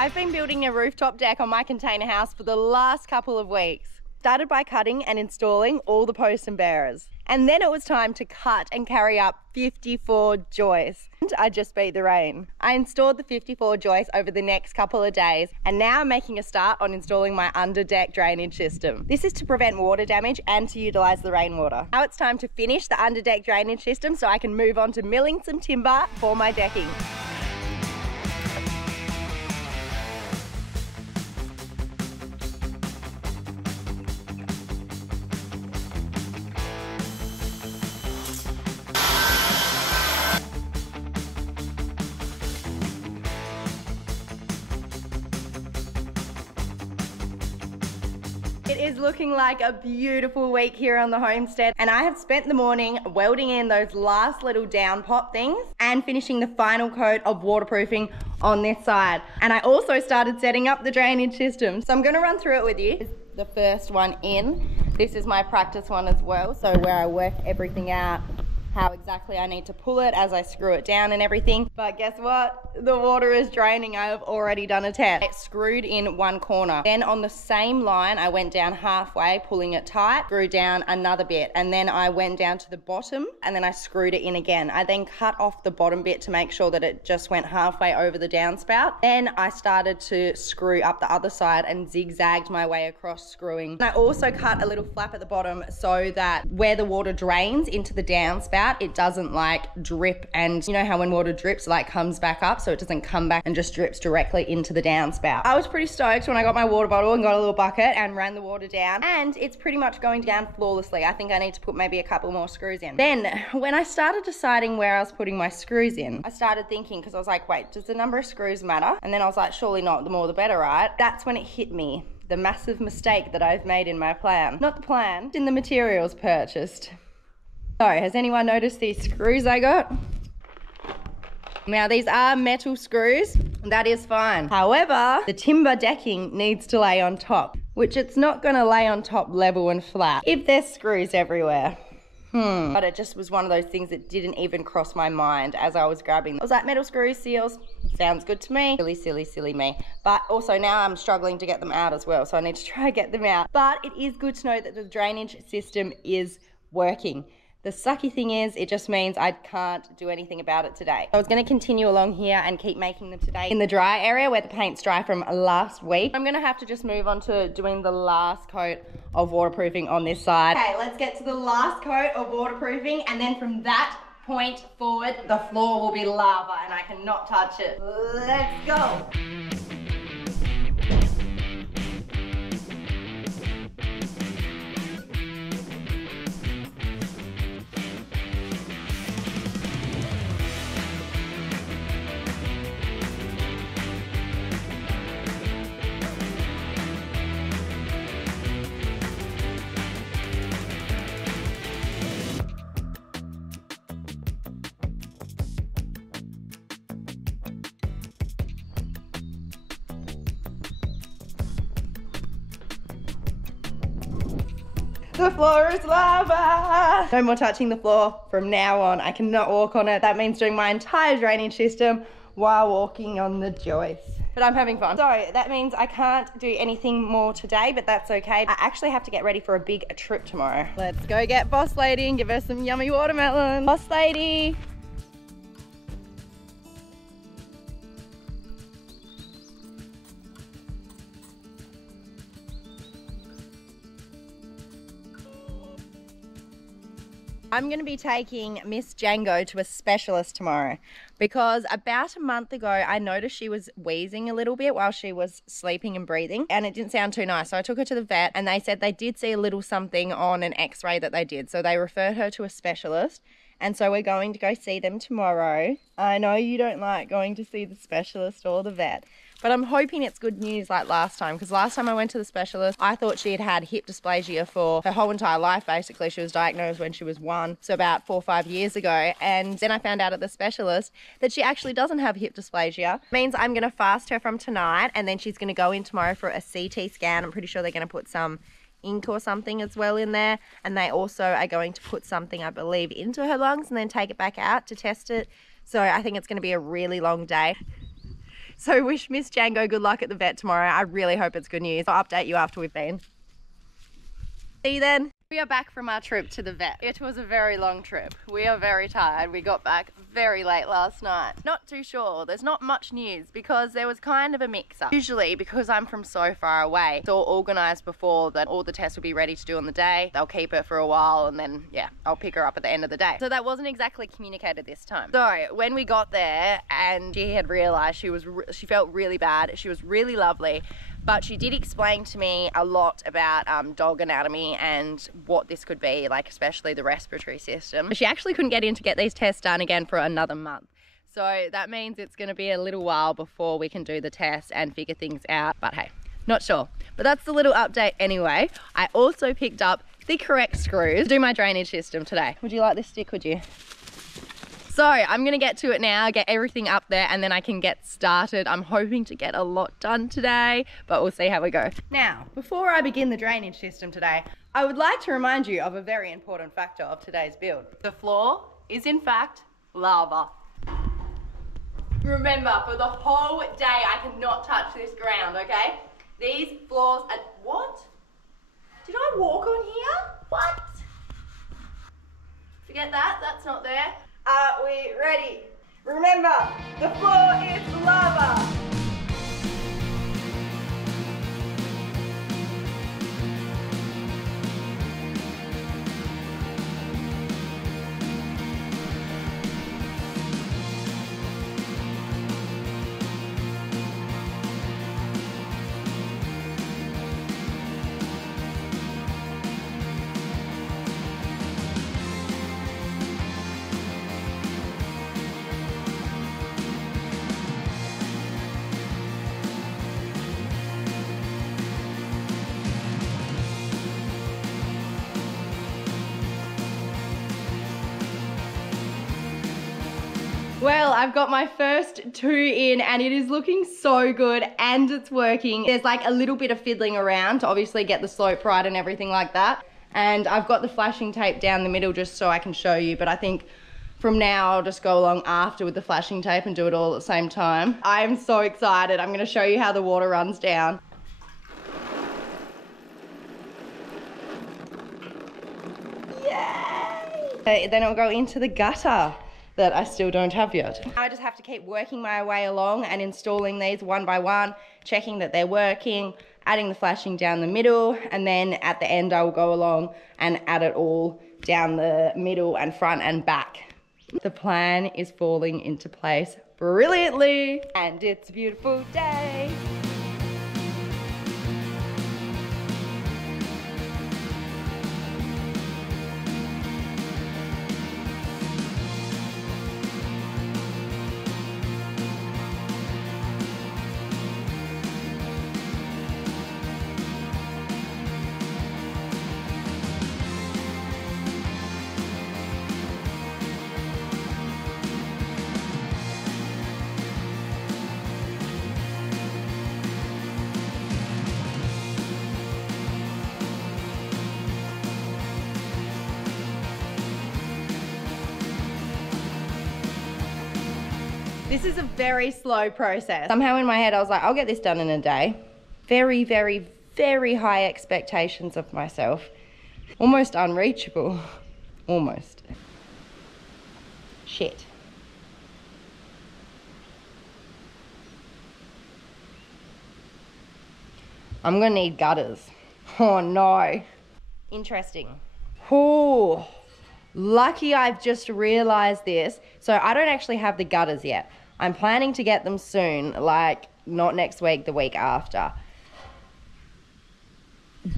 I've been building a rooftop deck on my container house for the last couple of weeks. Started by cutting and installing all the posts and bearers. And then it was time to cut and carry up 54 joists. And I just beat the rain. I installed the 54 joists over the next couple of days, and now I'm making a start on installing my under deck drainage system. This is to prevent water damage and to utilize the rainwater. Now it's time to finish the under deck drainage system so I can move on to milling some timber for my decking. It is looking like a beautiful week here on the homestead, and I have spent the morning welding in those last little down pop things and finishing the final coat of waterproofing on this side. And I also started setting up the drainage system. So I'm gonna run through it with you. The first one in. This is my practice one as well, so where I work everything out, how exactly I need to pull it as I screw it down and everything. But guess what? The water is draining. I have already done a test. It screwed in one corner. Then on the same line, I went down halfway, pulling it tight, screwed down another bit, and then I went down to the bottom and then I screwed it in again. I then cut off the bottom bit to make sure that it just went halfway over the downspout. Then I started to screw up the other side and zigzagged my way across screwing. And I also cut a little flap at the bottom so that where the water drains into the downspout, it doesn't like drip, and you know how when water drips it like comes back up, so it doesn't come back and just drips directly into the downspout. I was pretty stoked when I got my water bottle and got a little bucket and ran the water down, and it's pretty much going down flawlessly. I think I need to put maybe a couple more screws in. Then when I started deciding where I was putting my screws in, I started thinking, because I was like, wait, does the number of screws matter? And then I was like, surely not, the more the better, right? That's when it hit me, the massive mistake that I've made in my plan. Not the plan, in the materials purchased. So, has anyone noticed these screws I got? Now, these are metal screws, that is fine. However, the timber decking needs to lay on top, which it's not gonna lay on top level and flat if there's screws everywhere. But it just was one of those things that didn't even cross my mind as I was grabbing them. I was like, metal screws, seals, sounds good to me. Silly, silly, silly me. But also now I'm struggling to get them out as well, so I need to try and get them out. But it is good to know that the drainage system is working. The sucky thing is, it just means I can't do anything about it today. I was gonna continue along here and keep making them today in the dry area where the paint's dry from last week. I'm gonna have to just move on to doing the last coat of waterproofing on this side. Okay, let's get to the last coat of waterproofing, and then from that point forward, the floor will be lava and I cannot touch it. Let's go. The floor is lava. No more touching the floor from now on. I cannot walk on it. That means doing my entire drainage system while walking on the joists. But I'm having fun. So that means I can't do anything more today, but that's okay. I actually have to get ready for a big trip tomorrow. Let's go get Boss Lady and give her some yummy watermelon. Boss Lady. I'm going to be taking Miss Django to a specialist tomorrow because about a month ago I noticed she was wheezing a little bit while she was sleeping and breathing, and it didn't sound too nice. So I took her to the vet and they said they did see a little something on an x-ray that they did. So they referred her to a specialist, and so we're going to go see them tomorrow. I know you don't like going to see the specialist or the vet, but I'm hoping it's good news like last time, because last time I went to the specialist, I thought she had had hip dysplasia for her whole entire life, basically. She was diagnosed when she was 1, so about 4 or 5 years ago. And then I found out at the specialist that she actually doesn't have hip dysplasia. It means I'm going to fast her from tonight, and then she's going to go in tomorrow for a CT scan. I'm pretty sure they're going to put some ink or something as well in there. And they also are going to put something, I believe, into her lungs and then take it back out to test it. So I think it's going to be a really long day. So wish Miss Django good luck at the vet tomorrow. I really hope it's good news. I'll update you after we've been. See you then. We are back from our trip to the vet. It was a very long trip. We are very tired. We got back very late last night. Not too sure. There's not much news because there was kind of a mix-up. Usually, because I'm from so far away, it's all organised before that all the tests will be ready to do on the day. They'll keep it for a while and then, yeah, I'll pick her up at the end of the day. So that wasn't exactly communicated this time. So when we got there and she had realised she felt really bad, she was really lovely. But she did explain to me a lot about dog anatomy and what this could be, like especially the respiratory system. She actually couldn't get in to get these tests done again for another month. So that means it's going to be a little while before we can do the tests and figure things out. But hey, not sure. But that's the little update anyway. I also picked up the correct screws to do my drainage system today. Would you like this stick, would you? So I'm gonna get to it now, get everything up there, and then I can get started. I'm hoping to get a lot done today, but we'll see how we go. Now, before I begin the drainage system today, I would like to remind you of a very important factor of today's build. The floor is in fact lava. Remember, for the whole day, I cannot touch this ground, okay? These floors are, what? Did I walk on here? What? Forget that, that's not there. Are we ready? Remember, the floor is lava. Well, I've got my first 2 in and it is looking so good and it's working. There's like a little bit of fiddling around to obviously get the slope right and everything like that. And I've got the flashing tape down the middle just so I can show you, but I think from now I'll just go along after with the flashing tape and do it all at the same time. I am so excited. I'm gonna show you how the water runs down. Yay! Okay, then it'll go into the gutter that I still don't have yet. I just have to keep working my way along and installing these one by one, checking that they're working, adding the flashing down the middle, and then at the end I will go along and add it all down the middle and front and back. The plan is falling into place brilliantly, and it's a beautiful day. This is a very slow process. Somehow in my head I was like, I'll get this done in a day. Very, very, very high expectations of myself. Almost unreachable. Almost. Shit. I'm gonna need gutters. Oh no. Interesting. Oh, lucky I've just realized this. So I don't actually have the gutters yet. I'm planning to get them soon, like not next week, the week after.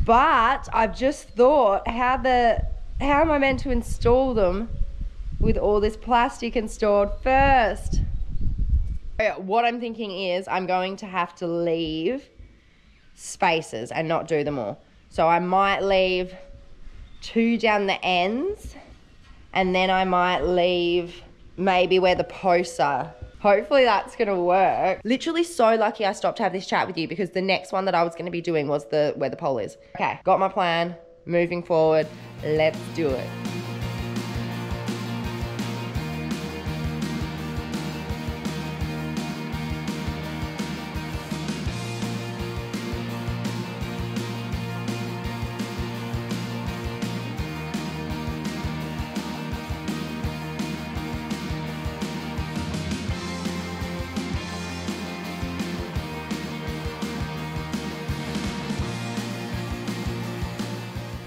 But I've just thought, how am I meant to install them with all this plastic installed first? What I'm thinking is I'm going to have to leave spaces and not do them all. So I might leave 2 down the ends, and then I might leave maybe where the posts are. Hopefully that's gonna work. Literally so lucky I stopped to have this chat with you because the next one that I was gonna be doing was where the pole is. Okay, got my plan, moving forward, let's do it.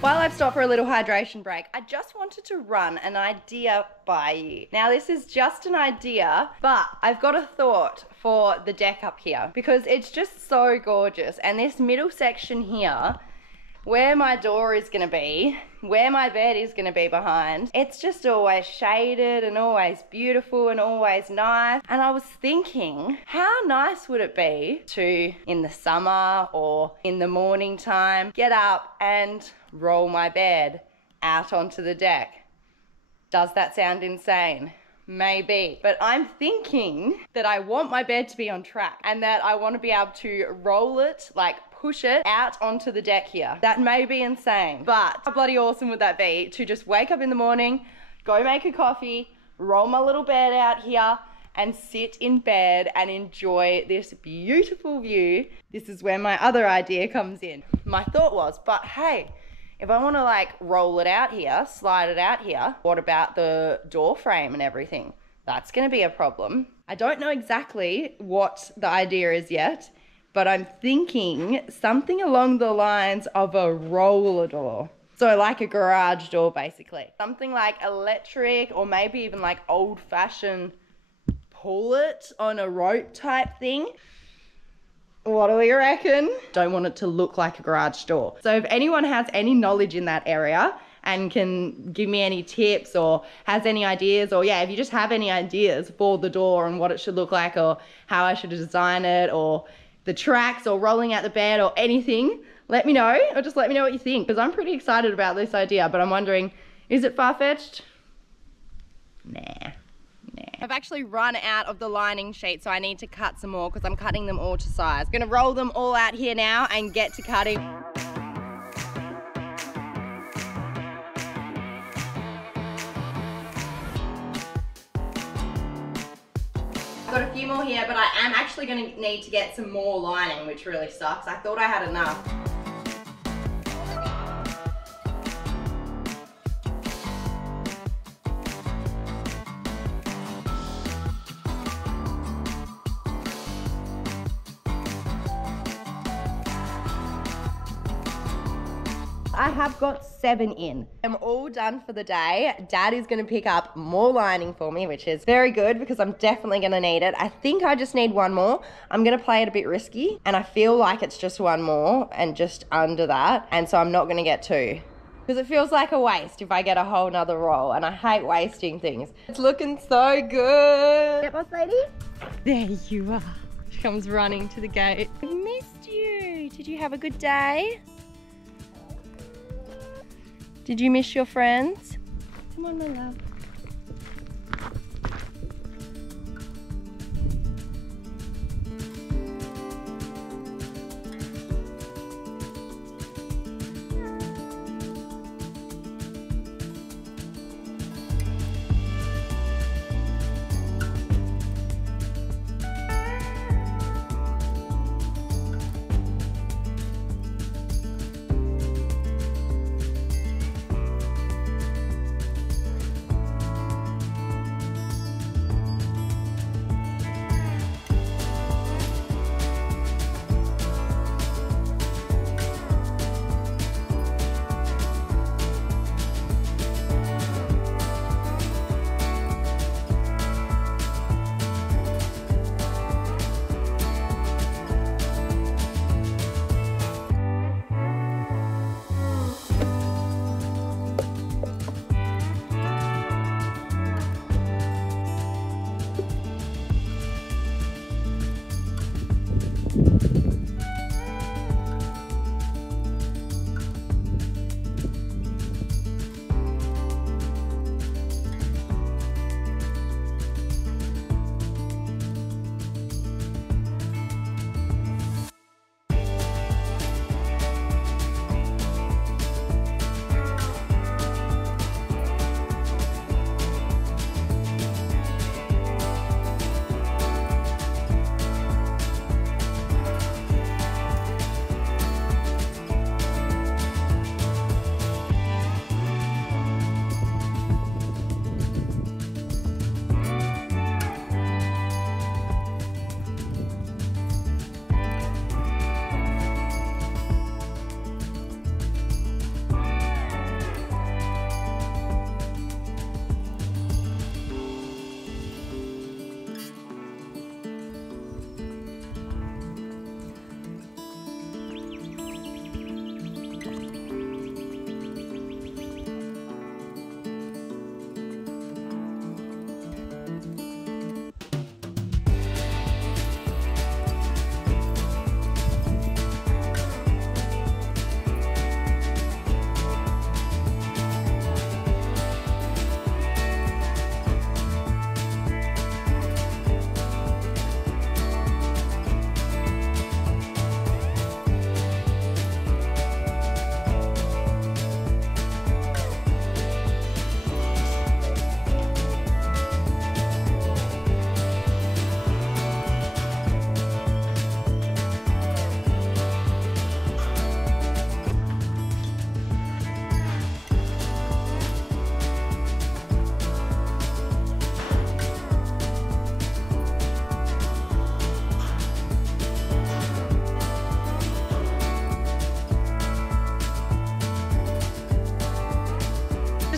While I've stopped for a little hydration break, I just wanted to run an idea by you. Now this is just an idea, but I've got a thought for the deck up here because it's just so gorgeous. And this middle section here, where my door is gonna be, where my bed is gonna be behind, it's just always shaded and always beautiful and always nice. And I was thinking, how nice would it be to, in the summer or in the morning time, get up and roll my bed out onto the deck. Does that sound insane? Maybe. But I'm thinking that I want my bed to be on track and that I want to be able to roll it, like push it out onto the deck here. That may be insane, but how bloody awesome would that be to just wake up in the morning, go make a coffee, roll my little bed out here and sit in bed and enjoy this beautiful view. This is where my other idea comes in. My thought was, but hey, if I want to like roll it out here, slide it out here, what about the door frame and everything? That's going to be a problem. I don't know exactly what the idea is yet, but I'm thinking something along the lines of a roller door. So like a garage door basically. Something like electric or maybe even like old fashioned pull it on a rope type thing. What do we reckon? Don't want it to look like a garage door. So if anyone has any knowledge in that area and can give me any tips or has any ideas, or yeah, if you just have any ideas for the door and what it should look like or how I should design it or the tracks or rolling out the bed or anything, let me know, or just let me know what you think, because I'm pretty excited about this idea, but I'm wondering, is it far-fetched? Nah. I've actually run out of the lining sheet, so I need to cut some more because I'm cutting them all to size. I'm gonna roll them all out here now and get to cutting. I've got a few more here, but I am actually gonna need to get some more lining, which really sucks. I thought I had enough. I have got 7 in. I'm all done for the day. Dad is gonna pick up more lining for me, which is very good because I'm definitely gonna need it. I think I just need one more. I'm gonna play it a bit risky and I feel like it's just one more and just under that. And so I'm not gonna get 2 because it feels like a waste if I get a whole nother roll and I hate wasting things. It's looking so good. Yep, boss lady? There you are. She comes running to the gate. I missed you. Did you have a good day? Did you miss your friends? Come on, my love.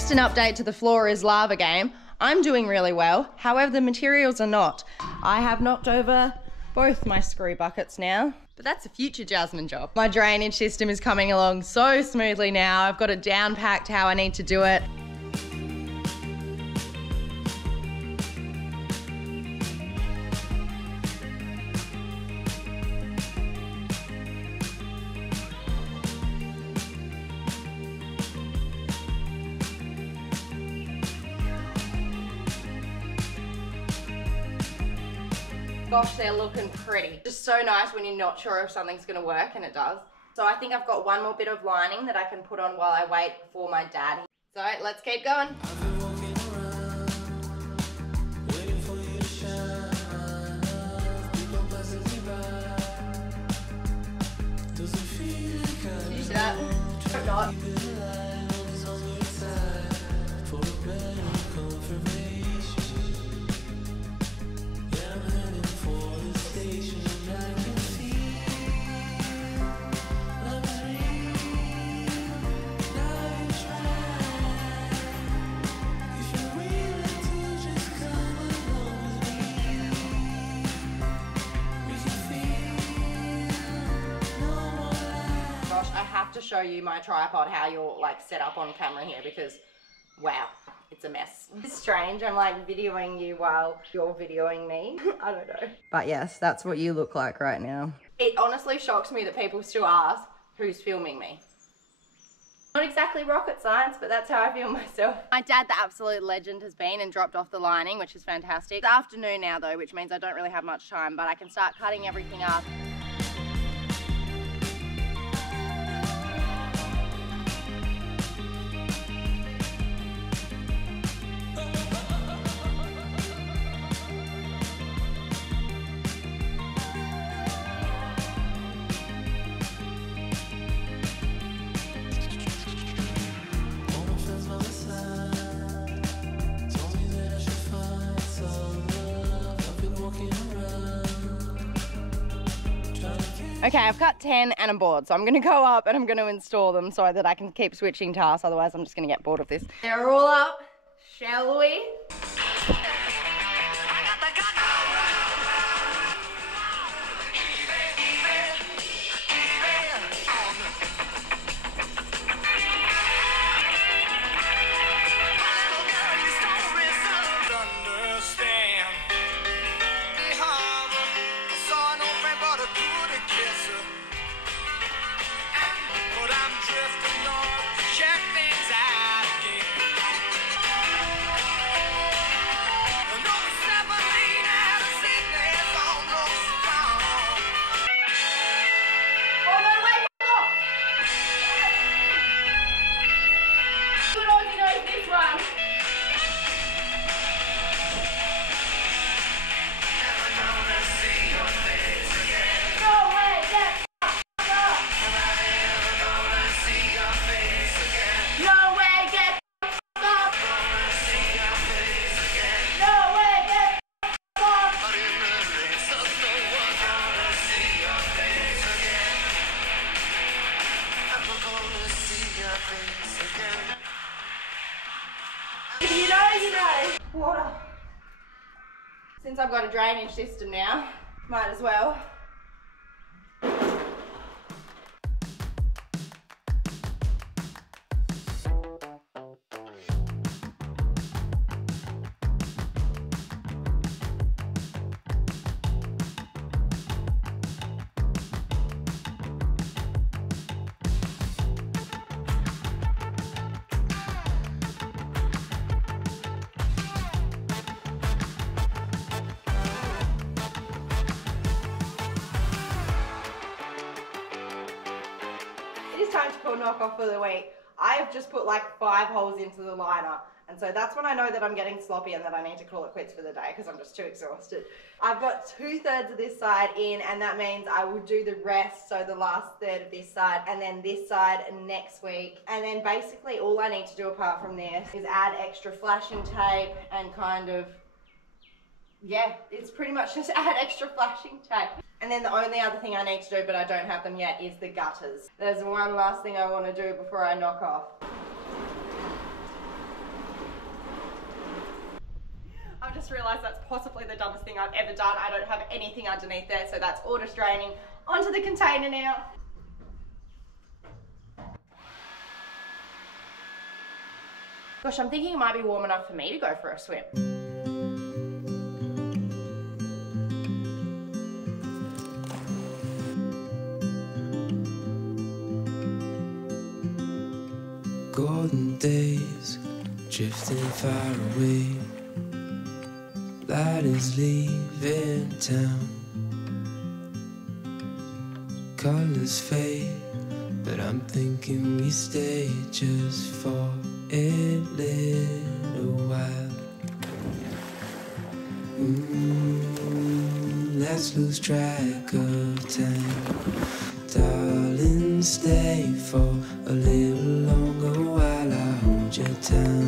Just an update to the floor is lava game. I'm doing really well, however the materials are not. I have knocked over both my screw buckets now, but that's a future Jasmine job. My drainage system is coming along so smoothly now. I've got it down packed how I need to do it. Gosh, they're looking pretty. Just so nice when you're not sure if something's gonna work, and it does. So I think I've got one more bit of lining that I can put on while I wait for my dad. So let's keep going. Did you see that? Or not? To show you my tripod, how you're like set up on camera here, because wow, it's a mess. It's strange, I'm like videoing you while you're videoing me. I don't know. But yes, that's what you look like right now. It honestly shocks me that people still ask who's filming me. Not exactly rocket science, but that's how I feel myself. My dad, the absolute legend, has been and dropped off the lining, which is fantastic. It's afternoon now though, which means I don't really have much time, but I can start cutting everything up. Okay, I've cut 10 and I'm bored, so I'm gonna go up and I'm gonna install them so that I can keep switching tasks, otherwise I'm just gonna get bored of this. They're all up, shall we? You know. Water. Since I've got a drainage system now, might as well. Time to pull knock off for the week. I've just put like 5 holes into the liner, and so that's when I know that I'm getting sloppy and that I need to call it quits for the day because I'm just too exhausted. I've got 2/3 of this side in, and that means I will do the rest, so the last third of this side and then this side next week. And then basically all I need to do apart from this is add extra flashing tape and kind of, yeah, it's pretty much just add extra flashing tape. And then the only other thing I need to do, but I don't have them yet, is the gutters. There's one last thing I want to do before I knock off. just realised that's possibly the dumbest thing I've ever done. I don't have anything underneath there, so that's all just draining onto the container now. Gosh, I'm thinking it might be warm enough for me to go for a swim. Golden days drifting far away. Light is leaving town. Colors fade, but I'm thinking we stay just for a little while. Let's lose track of time. Darling, stay for a little longer while I hold you down.